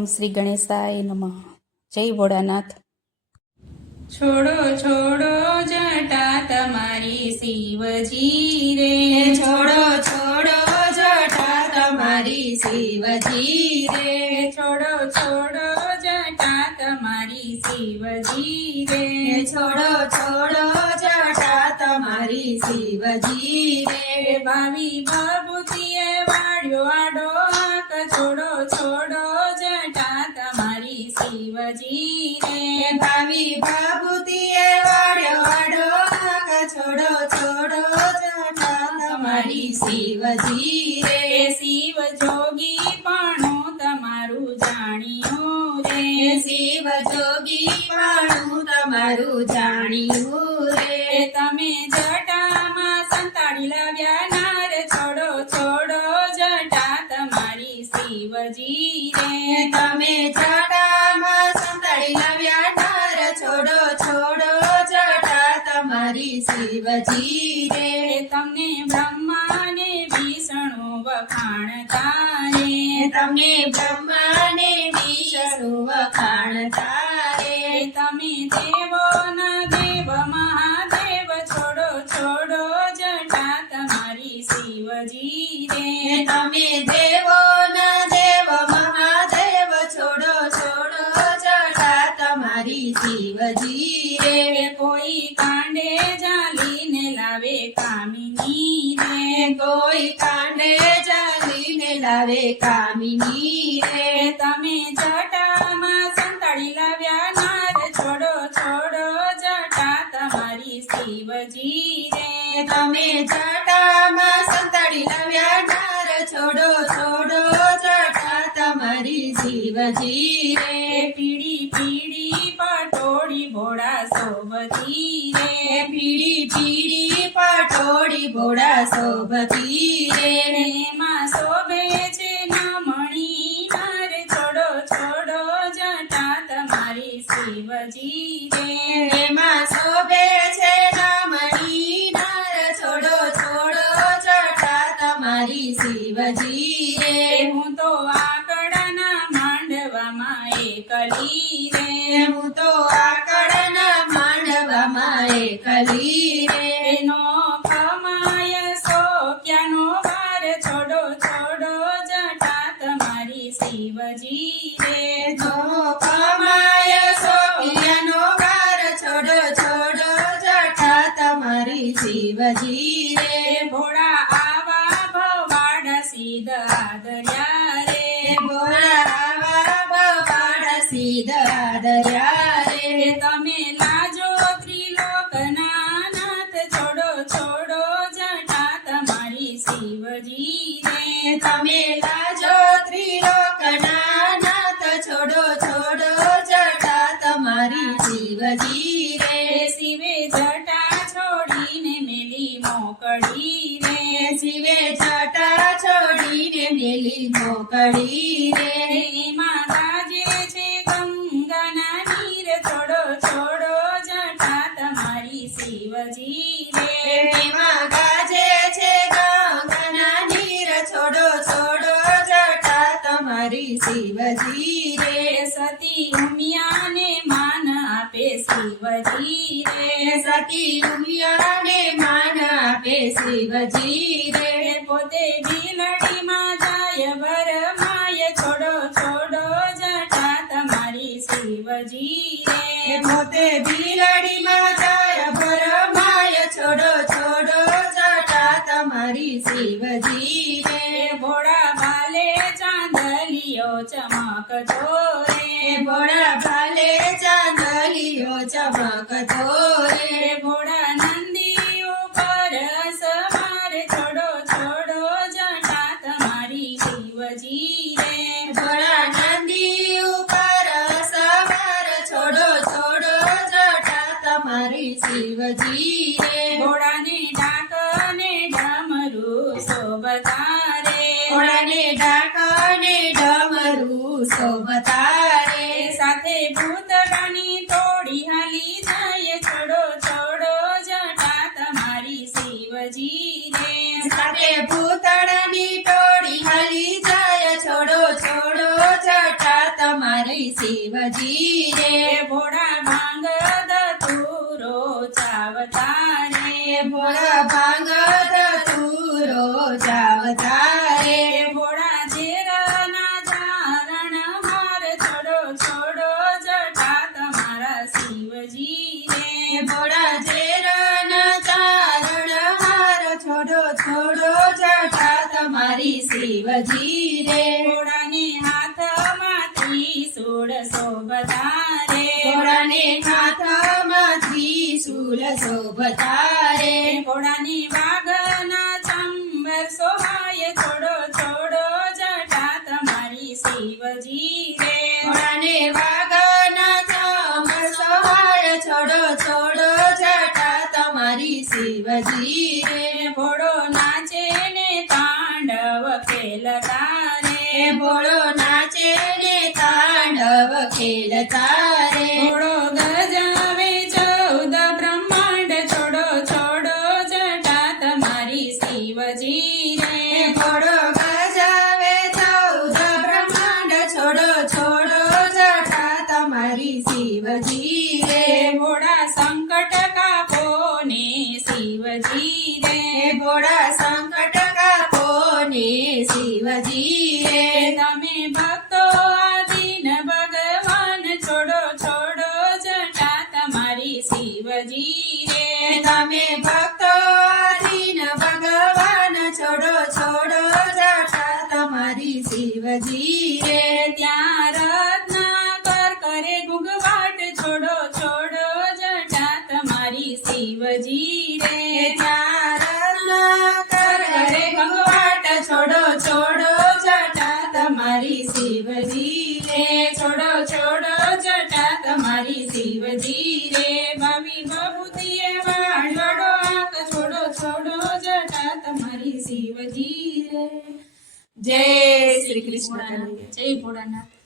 ઓમ શ્રી ગણેશાય નમઃ. જય ભોળાનાથ. છોડો છોડો જટા તમારી શિવજી રે, છોડો છોડો જટા તમારી શિવજી રે, છોડો છોડો જટા તમારી શિવજી રે, છોડો છોડો જટા તમારી શિવજી રે, ભાવી ભભૂતિએ વાળ્યો આડો આંક, છોડો છોડો જટા તમારી શિવજી રે, ભાવી ભાભૂતિએ વાળ્યો વાડો આંક, છોડો છોડો જટા તમારી શિવજી રે, શિવ જોગી પણ તમારું જાણ્યું રે, શિવ જોગી પણ તમારું જાણ્યું રે, તમે જટામાં સંતાડી લાવ્યા નાર, છોડો છોડો જટા તમારી શિવજી રે, તમે જટામાં સંતાડી લાવ્યા નાર, છોડો છોડો જટા તમારી શિવજી રે, તમને બ્રહ્માને વિષ્ણુ વખાણતા રે, તમને બ્રહ્માને વિષ્ણુ વખાણતા રે, તમે દેવોના દેવ મહાદેવ, છોડો છોડો જટા તમારી શિવજી રે, તમે દેવોના દેવ મહાદેવ, છોડો છોડો જટા તમારી શિવજી રે, કોઈ કાંડે જાલીને લાવે કામિની રે, કોઈ કાંડે ચાલીને લાવે કામિની રે, તમે જટામાં સંતાડી લાવ્યા નાર, છોડો છોડો જટા તમારી શિવજી રે, તમે જટામાં સંતાડી લાવ્યા નાર, છોડો છોડો જટા તમારી શિવજી રે, પીળી પીળી પટોળી ભોળા શોભતી રે, પીળી પીળી પટોળી ભોળા શોભતી રે, એમાં શોભે છે નમણી નાર, છોડો છોડો જટા તમારી શિવજી રે, એમાં શોભે છે નામણી નાર, છોડો છોડો જટા તમારી શિવજી રે, હું તો આકડાના માંડવામાં એકલી રે, હું તો આકડના માંડવામાં એકલી રે, એનો કમાય સો ક્યાંનો વાર, છોડો છોડો જટા તમારી શિવજી રે, જો કમાય સોપિયાનો વાર, છોડો છોડો જટા તમારી શિવજી રે, ભોળા આવા ભવાડા સીધ આદર્યા રે, ભોળા આવા ભવાડા સીધા દર્યા રે, તમે લાજો ત્રિલોકના નાથ, છોડો છોડો જટા તમારી શિવજી રે, તમે લાજો ત્રિલોકના નાથ, છોડો છોડો જટા તમારી શિવજી રે, શિવે જટા છોડીને મેલી મોકળી રે, શિવે જટા છોડીને મેલી મોકળી રે, એમાં ગાજે છે ગંગાના નીર, છોડો છોડો જટા તમારી શિવજી રે, એમાં ગાજે છે ગંગાના નીર, છોડો છોડો જટા તમારી શિવજી રે, સતી ઉમિયાને માન આપે શિવજી રે, સતી ઉમિયાને માન આપે શિવજી રે, પોતે બિલડીમાં જાય ભરમાય, છોડો છોડો જટા તમારી શિવજી રે, પોતે બિલાડીમાં જાય ભરમાય, છોડો છોડો જટા તમારી શિવજી રે, ભોળા ભાલે ચાંદલિયો ચમકતો રે, ભોળા ભાલે ચાંદલિયો ચમકતો રે, ભોળા નંદી ઉપર સવાર, છોડો છોડો જટા તમારી શિવજી રે, ભોળા નંદી ઉપર સવાર, છોડો છોડો જટા તમારી શિવજી રે, ભોળાને ડાકને ડમરું શોભતા રે, ભોળાને ડાકને ડમરું શોભતા રે, સાથે ભૂતડાની તોડી હાલી જાય, છોડો છોડો જટા તમારી શિવજી રે, સાથે ભૂતળાની ટોળી હાલી જાય, છોડો છોડો જટા જાવતારે ભોળા ભાંગ ધતુરો જાવતારે ભોળા ઝેરના ચારણ હાર છોડો છોડો જટા તમારા શિવજી રે ભોળા ઝેરના ચારણ હાર છોડો છોડો જટા તમારી શિવજી રે ભોળાને હાથમાં ત્રિશૂળ શોભતારે ભોળાને હાથમાંથી શૂલ શોભતારે ભોળાની વાઘના ચંબર સોહાય છોડો છોડો જટા તમારી શિવજી રે ભોળાને વાગના ચામર સહાય છોડો છોડો જટા તમારી શિવજી રે ભોળો નાચે ને તાંડવ ખેલતારે ભોળો નાચે ને તાંડવ ખેલતારે ભોળો ગજાવે 14 બ્રહ્માંડ છોડો છોડો જટા તમારી શિવજી રે ભોળો ગજાવે 14 બ્રહ્માંડ છોડો છોડો જટા તમારી શિવજી રે ભોળા સંકટ કાપો ને શિવજી રે ભોળા સંકટ કાપો ને શિવજી રે તમે ભક્તો આદિન ભગવાન છોડો છોડો જટા તમારી શિવજી રે તમે ભક્તો આધીન ભગવાન છોડો છોડો જટા તમારી શિવજી રે ત્યાં રત્નાકર કરે ગુંગવાટ છોડો છોડો જટા તમારી શિવજી રે ત્યાં રત્નાકર કરે ઘંઘવાટ છોડો છોડો જટા તમારી શિવજી રે છોડો છોડો જટા તમારી શિવજી રે ભાવી બહુતીએ વાળો આંખ છોડો છોડો જટા તમારી શિવજી રે જય શ્રી કૃષ્ણ જય ભોળાનાથ